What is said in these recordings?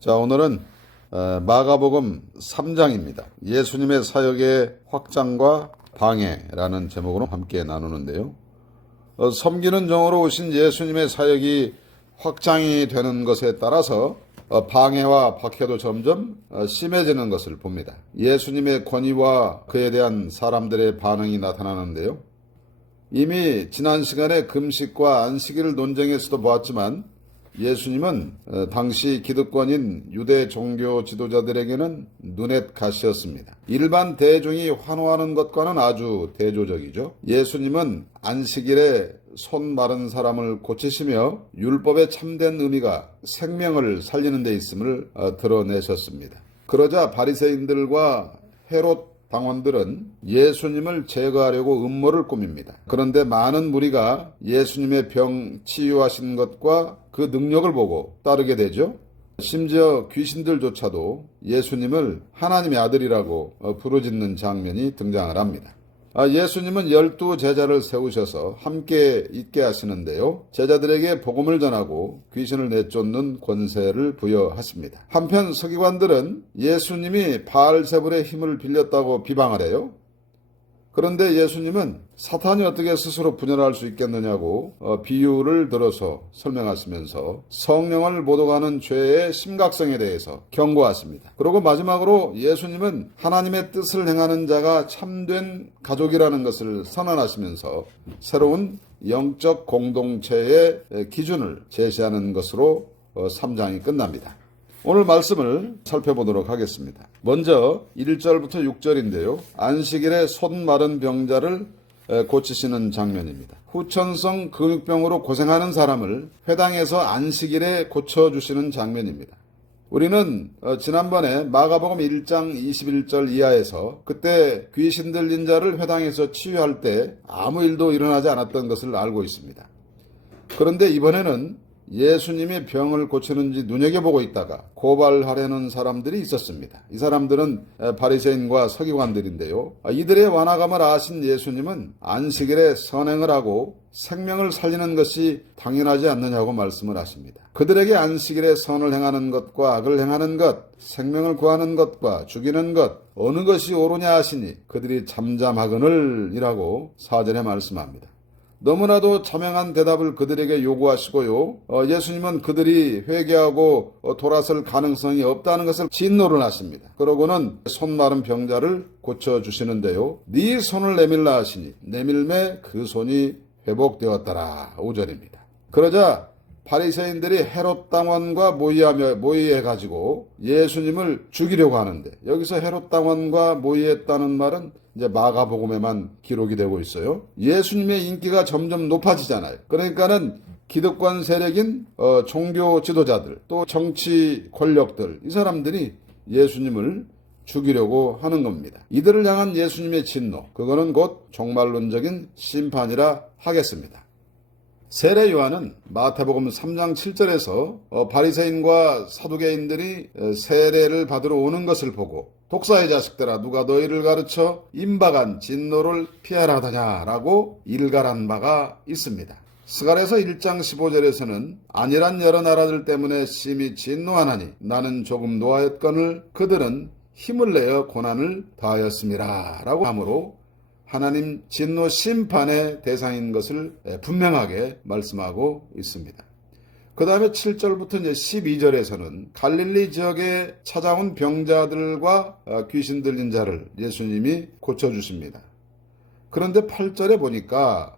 자, 오늘은 마가복음 3장입니다. 예수님의 사역의 확장과 방해라는 제목으로 함께 나누는데요. 섬기는 종으로 오신 예수님의 사역이 확장이 되는 것에 따라서 방해와 박해도 점점 심해지는 것을 봅니다. 예수님의 권위와 그에 대한 사람들의 반응이 나타나는데요. 이미 지난 시간에 금식과 안식일을 논쟁에서도 보았지만 예수님은 당시 기득권인 유대 종교 지도자들에게는 눈엣 가시였습니다. 일반 대중이 환호하는 것과는 아주 대조적이죠. 예수님은 안식일에 손 마른 사람을 고치시며 율법의 참된 의미가 생명을 살리는 데 있음을 드러내셨습니다. 그러자 바리새인들과 헤롯 당원들은 예수님을 제거하려고 음모를 꾸밉니다. 그런데 많은 무리가 예수님의 병 치유하신 것과 그 능력을 보고 따르게 되죠. 심지어 귀신들조차도 예수님을 하나님의 아들이라고 부르짖는 장면이 등장을 합니다. 예수님은 12 제자를 세우셔서 함께 있게 하시는데요. 제자들에게 복음을 전하고 귀신을 내쫓는 권세를 부여하십니다. 한편 서기관들은 예수님이 바알세불의 힘을 빌렸다고 비방을 해요. 그런데 예수님은 사탄이 어떻게 스스로 분열할 수 있겠느냐고 비유를 들어서 설명하시면서 성령을 모독하는 죄의 심각성에 대해서 경고하십니다. 그리고 마지막으로 예수님은 하나님의 뜻을 행하는 자가 참된 가족이라는 것을 선언하시면서 새로운 영적 공동체의 기준을 제시하는 것으로 3장이 끝납니다. 오늘 말씀을 살펴보도록 하겠습니다. 먼저 1절부터 6절인데요. 안식일에 손 마른 병자를 고치시는 장면입니다. 후천성 근육병으로 고생하는 사람을 회당에서 안식일에 고쳐주시는 장면입니다. 우리는 지난번에 마가복음 1장 21절 이하에서 그때 귀신 들린 자를 회당에서 치유할 때 아무 일도 일어나지 않았던 것을 알고 있습니다. 그런데 이번에는 예수님이 병을 고치는지 눈여겨보고 있다가 고발하려는 사람들이 있었습니다. 이 사람들은 바리새인과 서기관들인데요. 이들의 완화감을 아신 예수님은 안식일에 선행을 하고 생명을 살리는 것이 당연하지 않느냐고 말씀을 하십니다. 그들에게 안식일에 선을 행하는 것과 악을 행하는 것, 생명을 구하는 것과 죽이는 것, 어느 것이 옳으냐 하시니 그들이 잠잠하거늘이라고 4절에 말씀합니다. 너무나도 자명한 대답을 그들에게 요구하시고요. 예수님은 그들이 회개하고 돌아설 가능성이 없다는 것을 진노를 하십니다. 그러고는 손 마른 병자를 고쳐주시는데요. 네 손을 내밀라 하시니 내밀매 그 손이 회복되었더라. 5절입니다. 그러자 바리새인들이 헤롯 당원과 모의해가지고 예수님을 죽이려고 하는데 여기서 헤롯 당원과 모의했다는 말은 이제 마가복음에만 기록이 되고 있어요. 예수님의 인기가 점점 높아지잖아요. 그러니까는 기득권 세력인 종교 지도자들 또 정치 권력들 이 사람들이 예수님을 죽이려고 하는 겁니다. 이들을 향한 예수님의 진노 그거는 곧 종말론적인 심판이라 하겠습니다. 세례 요한은 마태복음 3장 7절에서 바리새인과 사두개인들이 세례를 받으러 오는 것을 보고 독사의 자식들아 누가 너희를 가르쳐 임박한 진노를 피하라 하더냐라고 일갈한 바가 있습니다. 스가랴서 1장 15절에서는 안일한 여러 나라들 때문에 심히 진노하나니 나는 조금 노하였거늘 그들은 힘을 내어 고난을 다하였음이라 라고 하므로 하나님 진노 심판의 대상인 것을 분명하게 말씀하고 있습니다. 그 다음에 7절부터 이제 12절에서는 갈릴리 지역에 찾아온 병자들과 귀신 들린 자를 예수님이 고쳐주십니다. 그런데 8절에 보니까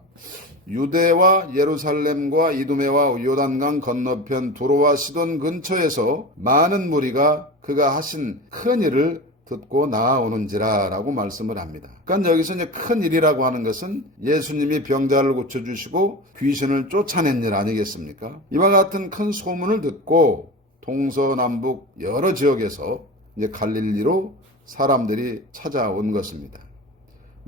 유대와 예루살렘과 이두메와 요단강 건너편 두로와 시돈 근처에서 많은 무리가 그가 하신 큰 일을 듣고 나아오는지라 라고 말씀을 합니다. 그러니까 여기서 이제 큰 일이라고 하는 것은 예수님이 병자를 고쳐주시고 귀신을 쫓아낸 일 아니겠습니까? 이와 같은 큰 소문을 듣고 동서남북 여러 지역에서 이제 갈릴리로 사람들이 찾아온 것입니다.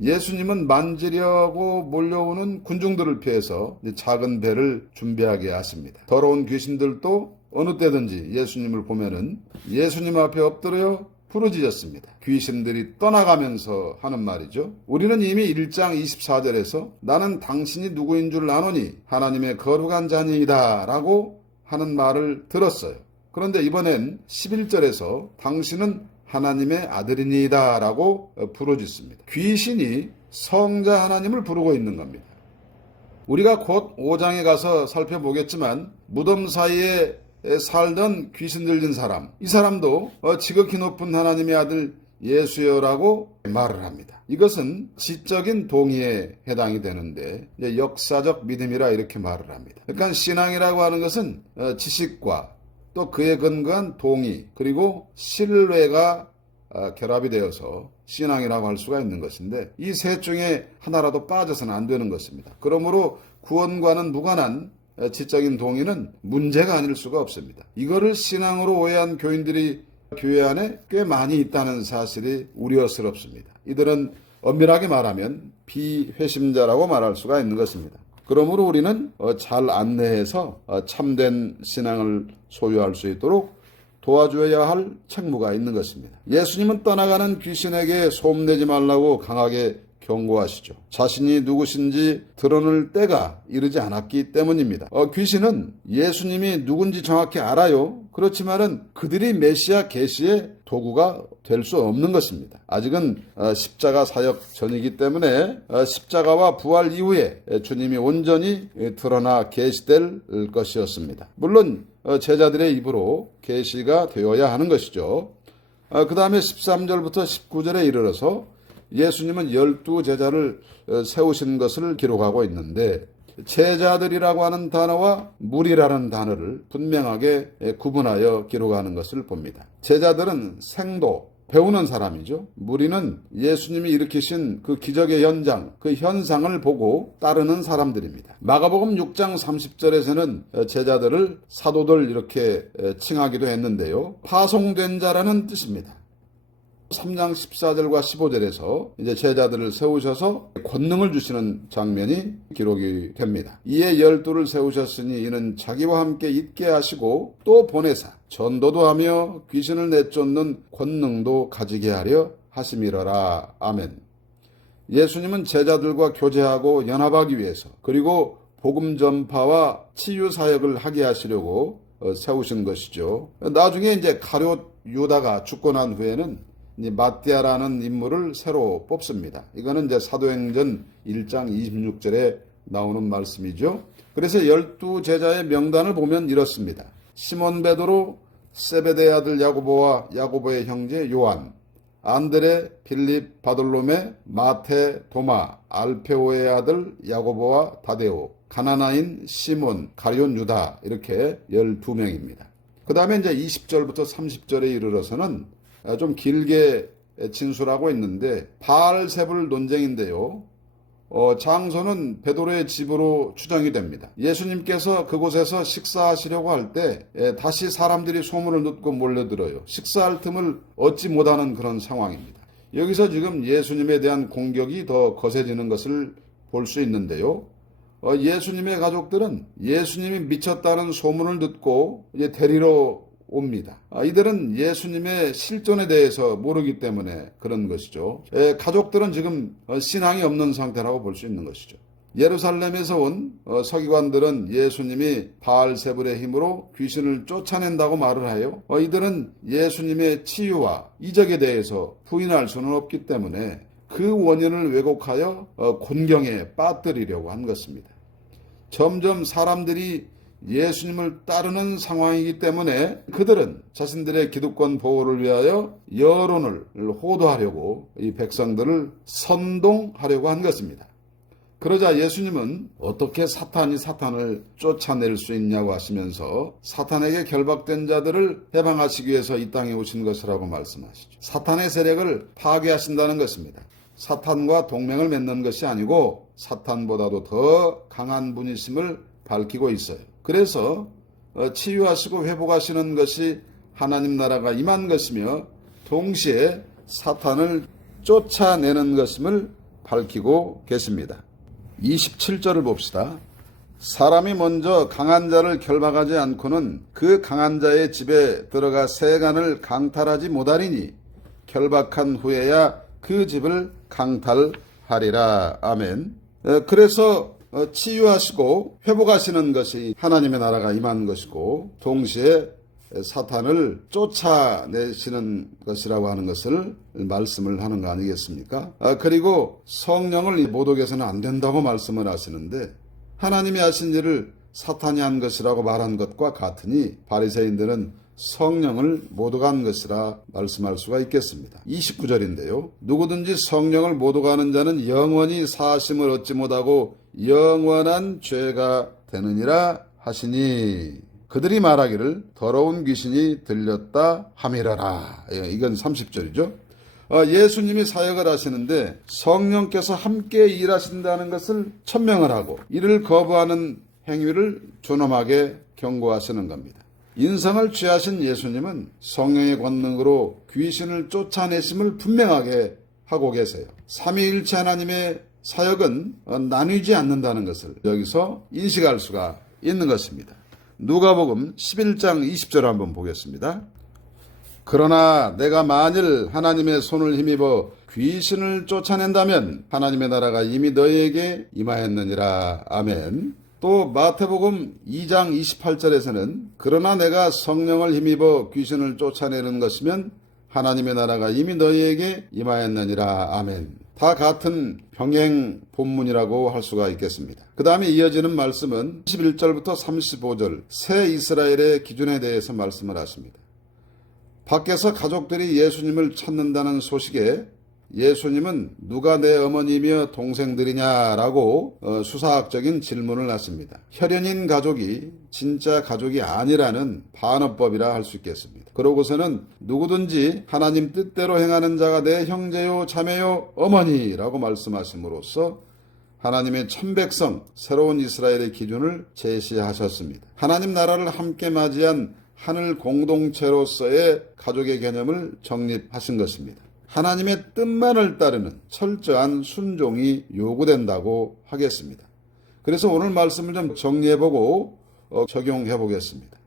예수님은 만지려고 몰려오는 군중들을 피해서 작은 배를 준비하게 하십니다. 더러운 귀신들도 어느 때든지 예수님을 보면은 예수님 앞에 엎드려 부르짖었습니다. 귀신들이 떠나가면서 하는 말이죠. 우리는 이미 1장 24절에서 나는 당신이 누구인 줄 아노니 하나님의 거룩한 자니이다 라고 하는 말을 들었어요. 그런데 이번엔 11절에서 당신은 하나님의 아들이니이다 라고 부르짖습니다. 귀신이 성자 하나님을 부르고 있는 겁니다. 우리가 곧 5장에 가서 살펴보겠지만 무덤 사이에 살던 귀신 들린 사람, 이 사람도 지극히 높은 하나님의 아들 예수여라고 말을 합니다. 이것은 지적인 동의에 해당이 되는데 역사적 믿음이라 이렇게 말을 합니다. 그러니까 신앙이라고 하는 것은 지식과 또 그에 근거한 동의 그리고 신뢰가 결합이 되어서 신앙이라고 할 수가 있는 것인데 이 셋 중에 하나라도 빠져서는 안 되는 것입니다. 그러므로 구원과는 무관한 지적인 동의는 문제가 아닐 수가 없습니다. 이거를 신앙으로 오해한 교인들이 교회 안에 꽤 많이 있다는 사실이 우려스럽습니다. 이들은 엄밀하게 말하면 비회심자라고 말할 수가 있는 것입니다. 그러므로 우리는 잘 안내해서 참된 신앙을 소유할 수 있도록 도와줘야 할 책무가 있는 것입니다. 예수님은 떠나가는 귀신에게 소문내지 말라고 강하게 경고하시죠. 자신이 누구신지 드러낼 때가 이르지 않았기 때문입니다. 귀신은 예수님이 누군지 정확히 알아요. 그렇지만은 그들이 메시아 계시의 도구가 될 수 없는 것입니다. 아직은 십자가 사역 전이기 때문에 십자가와 부활 이후에 주님이 온전히 드러나 계시될 것이었습니다. 물론 제자들의 입으로 계시가 되어야 하는 것이죠. 그 다음에 13절부터 19절에 이르러서 예수님은 12제자를 세우신 것을 기록하고 있는데 제자들이라고 하는 단어와 무리라는 단어를 분명하게 구분하여 기록하는 것을 봅니다. 제자들은 생도, 배우는 사람이죠. 무리는 예수님이 일으키신 그 기적의 현장, 그 현상을 보고 따르는 사람들입니다. 마가복음 6장 30절에서는 제자들을 사도들 이렇게 칭하기도 했는데요. 파송된 자라는 뜻입니다. 3장 14절과 15절에서 이제 제자들을 세우셔서 권능을 주시는 장면이 기록이 됩니다. 이에 12를 세우셨으니 이는 자기와 함께 있게 하시고 또 보내사 전도도 하며 귀신을 내쫓는 권능도 가지게 하려 하심이러라. 아멘. 예수님은 제자들과 교제하고 연합하기 위해서 그리고 복음 전파와 치유 사역을 하게 하시려고 세우신 것이죠. 나중에 이제 가룟 유다가 죽고 난 후에는 마띠아라는 인물을 새로 뽑습니다. 이거는 이제 사도행전 1장 26절에 나오는 말씀이죠. 그래서 12제자의 명단을 보면 이렇습니다. 시몬 베드로, 세베대의 아들 야고보와 야고보의 형제 요한, 안드레, 필립, 바돌로메, 마테, 도마, 알페오의 아들 야고보와 다데오, 가나나인 시몬, 가룟 유다 이렇게 12명입니다. 그 다음에 이제 20절부터 30절에 이르러서는 좀 길게 진술하고 있는데 바알세불 논쟁인데요. 장소는 베드로의 집으로 추정이 됩니다. 예수님께서 그곳에서 식사하시려고 할 때 다시 사람들이 소문을 듣고 몰려들어요. 식사할 틈을 얻지 못하는 그런 상황입니다. 여기서 지금 예수님에 대한 공격이 더 거세지는 것을 볼 수 있는데요. 예수님의 가족들은 예수님이 미쳤다는 소문을 듣고 이제 데리러 옵니다. 이들은 예수님의 실존에 대해서 모르기 때문에 그런 것이죠. 가족들은 지금 신앙이 없는 상태라고 볼 수 있는 것이죠. 예루살렘에서 온 서기관들은 예수님이 바알세불의 힘으로 귀신을 쫓아낸다고 말을 해요. 이들은 예수님의 치유와 이적에 대해서 부인할 수는 없기 때문에 그 원인을 왜곡하여 곤경에 빠뜨리려고 한 것입니다. 점점 사람들이 예수님을 따르는 상황이기 때문에 그들은 자신들의 기득권 보호를 위하여 여론을 호도하려고 이 백성들을 선동하려고 한 것입니다. 그러자 예수님은 어떻게 사탄이 사탄을 쫓아낼 수 있냐고 하시면서 사탄에게 결박된 자들을 해방하시기 위해서 이 땅에 오신 것이라고 말씀하시죠. 사탄의 세력을 파괴하신다는 것입니다. 사탄과 동맹을 맺는 것이 아니고 사탄보다도 더 강한 분이심을 밝히고 있어요. 그래서 치유하시고 회복하시는 것이 하나님 나라가 임한 것이며 동시에 사탄을 쫓아내는 것임을 밝히고 계십니다. 27절을 봅시다. 사람이 먼저 강한 자를 결박하지 않고는 그 강한 자의 집에 들어가 세간을 강탈하지 못하리니 결박한 후에야 그 집을 강탈하리라. 아멘. 그래서 치유하시고 회복하시는 것이 하나님의 나라가 임한 것이고 동시에 사탄을 쫓아내시는 것이라고 하는 것을 말씀을 하는 거 아니겠습니까? 그리고 성령을 모독해서는 안 된다고 말씀을 하시는데 하나님이 하신 일을 사탄이 한 것이라고 말한 것과 같으니 바리새인들은 성령을 모독한 것이라 말씀할 수가 있겠습니다. 29절인데요. 누구든지 성령을 모독하는 자는 영원히 사하심을 얻지 못하고 영원한 죄가 되느니라 하시니 그들이 말하기를 더러운 귀신이 들렸다 함이라라. 이건 30절이죠. 예수님이 사역을 하시는데 성령께서 함께 일하신다는 것을 천명을 하고 이를 거부하는 행위를 존엄하게 경고하시는 겁니다. 인성을 취하신 예수님은 성령의 권능으로 귀신을 쫓아내심을 분명하게 하고 계세요. 삼위일체 하나님의 사역은 나뉘지 않는다는 것을 여기서 인식할 수가 있는 것입니다. 누가복음 11장 20절 한번 보겠습니다. 그러나 내가 만일 하나님의 손을 힘입어 귀신을 쫓아낸다면 하나님의 나라가 이미 너희에게 임하였느니라. 아멘. 또 마태복음 2장 28절에서는 그러나 내가 성령을 힘입어 귀신을 쫓아내는 것이면 하나님의 나라가 이미 너희에게 임하였느니라. 아멘. 다 같은 병행 본문이라고 할 수가 있겠습니다. 그 다음에 이어지는 말씀은 11절부터 35절 새 이스라엘의 기준에 대해서 말씀을 하십니다. 밖에서 가족들이 예수님을 찾는다는 소식에 예수님은 누가 내 어머니며 동생들이냐라고 수사학적인 질문을 하십니다. 혈연인 가족이 진짜 가족이 아니라는 반어법이라 할 수 있겠습니다. 그러고서는 누구든지 하나님 뜻대로 행하는 자가 내 형제요 자매요 어머니라고 말씀하심으로써 하나님의 천백성 새로운 이스라엘의 기준을 제시하셨습니다. 하나님 나라를 함께 맞이한 하늘 공동체로서의 가족의 개념을 정립하신 것입니다. 하나님의 뜻만을 따르는 철저한 순종이 요구된다고 하겠습니다. 그래서 오늘 말씀을 좀 정리해보고 적용해 보겠습니다.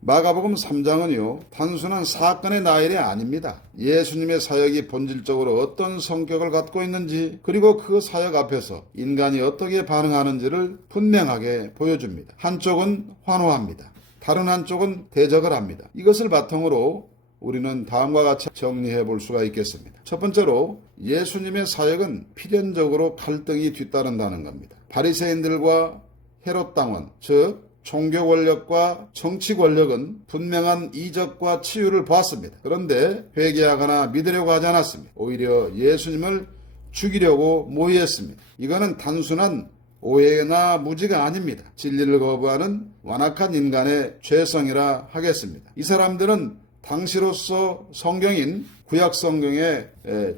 마가복음 3장은요, 단순한 사건의 나열이 아닙니다. 예수님의 사역이 본질적으로 어떤 성격을 갖고 있는지, 그리고 그 사역 앞에서 인간이 어떻게 반응하는지를 분명하게 보여줍니다. 한쪽은 환호합니다. 다른 한쪽은 대적을 합니다. 이것을 바탕으로 우리는 다음과 같이 정리해 볼 수가 있겠습니다. 첫 번째로 예수님의 사역은 필연적으로 갈등이 뒤따른다는 겁니다. 바리새인들과 헤롯 당원, 즉 종교 권력과 정치 권력은 분명한 이적과 치유를 보았습니다. 그런데 회개하거나 믿으려고 하지 않았습니다. 오히려 예수님을 죽이려고 모의했습니다. 이거는 단순한 오해나 무지가 아닙니다. 진리를 거부하는 완악한 인간의 죄성이라 하겠습니다. 이 사람들은 당시로서 성경인 구약 성경에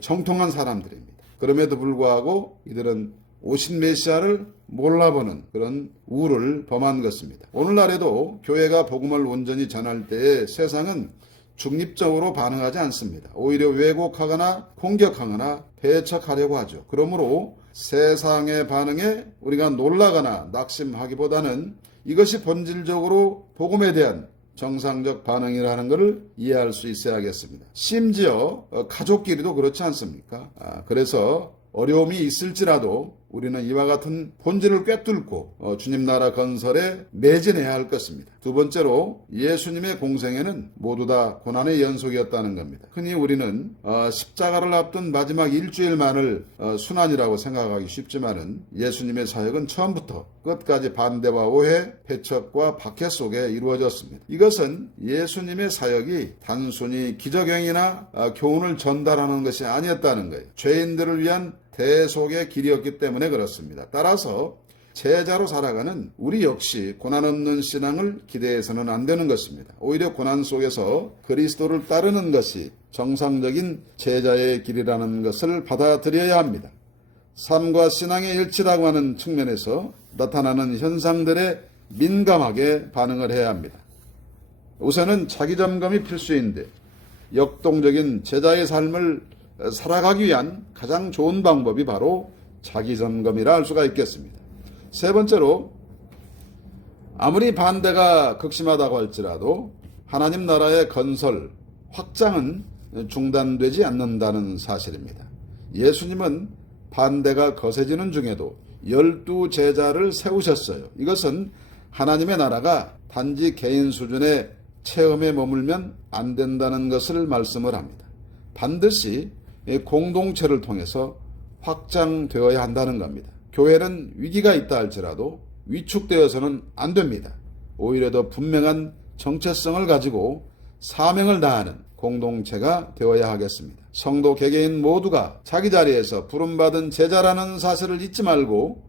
정통한 사람들입니다. 그럼에도 불구하고 이들은 오신 메시아를 몰라보는 그런 우를 범한 것입니다. 오늘날에도 교회가 복음을 온전히 전할 때에 세상은 중립적으로 반응하지 않습니다. 오히려 왜곡하거나 공격하거나 배척하려고 하죠. 그러므로 세상의 반응에 우리가 놀라거나 낙심하기보다는 이것이 본질적으로 복음에 대한 정상적 반응이라는 것을 이해할 수 있어야겠습니다. 심지어 가족끼리도 그렇지 않습니까? 그래서 어려움이 있을지라도 우리는 이와 같은 본질을 꿰뚫고 주님 나라 건설에 매진해야 할 것입니다. 두 번째로 예수님의 공생애는 모두 다 고난의 연속이었다는 겁니다. 흔히 우리는 십자가를 앞둔 마지막 일주일만을 순환이라고 생각하기 쉽지만은 예수님의 사역은 처음부터 끝까지 반대와 오해, 배척과 박해 속에 이루어졌습니다. 이것은 예수님의 사역이 단순히 기적행위나 교훈을 전달하는 것이 아니었다는 거예요. 죄인들을 위한 대속의 길이었기 때문에 그렇습니다. 따라서 제자로 살아가는 우리 역시 고난 없는 신앙을 기대해서는 안 되는 것입니다. 오히려 고난 속에서 그리스도를 따르는 것이 정상적인 제자의 길이라는 것을 받아들여야 합니다. 삶과 신앙의 일치라고 하는 측면에서 나타나는 현상들에 민감하게 반응을 해야 합니다. 우선은 자기점검이 필수인데 역동적인 제자의 삶을 살아가기 위한 가장 좋은 방법이 바로 자기점검이라 할 수가 있겠습니다. 세 번째로 아무리 반대가 극심하다고 할지라도 하나님 나라의 건설, 확장은 중단되지 않는다는 사실입니다. 예수님은 반대가 거세지는 중에도 12제자를 세우셨어요. 이것은 하나님의 나라가 단지 개인 수준의 체험에 머물면 안 된다는 것을 말씀을 합니다. 반드시 공동체를 통해서 확장되어야 한다는 겁니다. 교회는 위기가 있다 할지라도 위축되어서는 안 됩니다. 오히려 더 분명한 정체성을 가지고 사명을 다하는 공동체가 되어야 하겠습니다. 성도 개개인 모두가 자기 자리에서 부름받은 제자라는 사실을 잊지 말고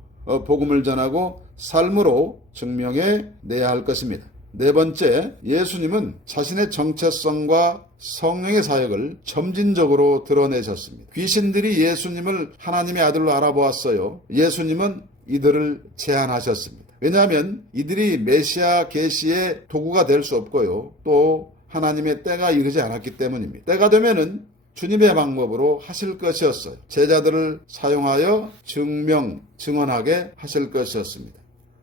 복음을 전하고 삶으로 증명해 내야 할 것입니다. 네 번째, 예수님은 자신의 정체성과 성령의 사역을 점진적으로 드러내셨습니다. 귀신들이 예수님을 하나님의 아들로 알아보았어요. 예수님은 이들을 제한하셨습니다. 왜냐하면 이들이 메시아 계시의 도구가 될 수 없고요. 또 하나님의 때가 이르지 않았기 때문입니다. 때가 되면은 주님의 방법으로 하실 것이었어요. 제자들을 사용하여 증언하게 하실 것이었습니다.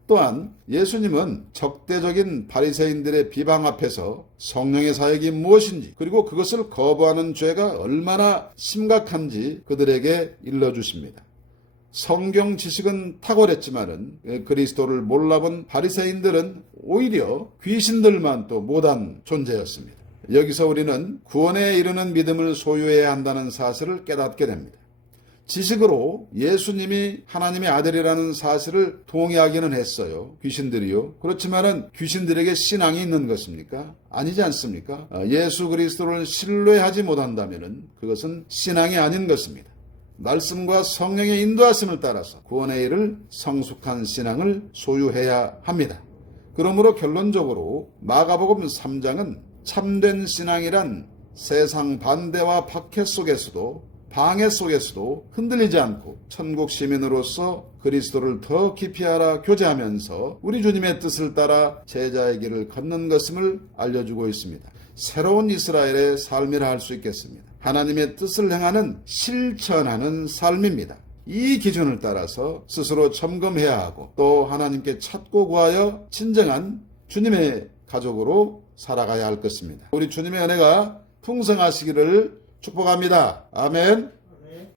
또한 예수님은 적대적인 바리새인들의 비방 앞에서 성령의 사역이 무엇인지 그리고 그것을 거부하는 죄가 얼마나 심각한지 그들에게 일러주십니다. 성경 지식은 탁월했지만은 그리스도를 몰라본 바리새인들은 오히려 귀신들만 또 못한 존재였습니다. 여기서 우리는 구원에 이르는 믿음을 소유해야 한다는 사실을 깨닫게 됩니다. 지식으로 예수님이 하나님의 아들이라는 사실을 동의하기는 했어요. 귀신들이요. 그렇지만은 귀신들에게 신앙이 있는 것입니까? 아니지 않습니까? 예수 그리스도를 신뢰하지 못한다면은 그것은 신앙이 아닌 것입니다. 말씀과 성령의 인도하심을 따라서 구원에 이를 성숙한 신앙을 소유해야 합니다. 그러므로 결론적으로 마가복음 3장은 참된 신앙이란 세상 반대와 박해 속에서도 방해 속에서도 흔들리지 않고 천국 시민으로서 그리스도를 더 깊이 알아 교제하면서 우리 주님의 뜻을 따라 제자의 길을 걷는 것임을 알려주고 있습니다. 새로운 이스라엘의 삶이라 할 수 있겠습니다. 하나님의 뜻을 행하는 실천하는 삶입니다. 이 기준을 따라서 스스로 점검해야 하고 또 하나님께 찾고 구하여 진정한 주님의 가족으로 살아가야 할 것입니다. 우리 주님의 은혜가 풍성하시기를 축복합니다. 아멘.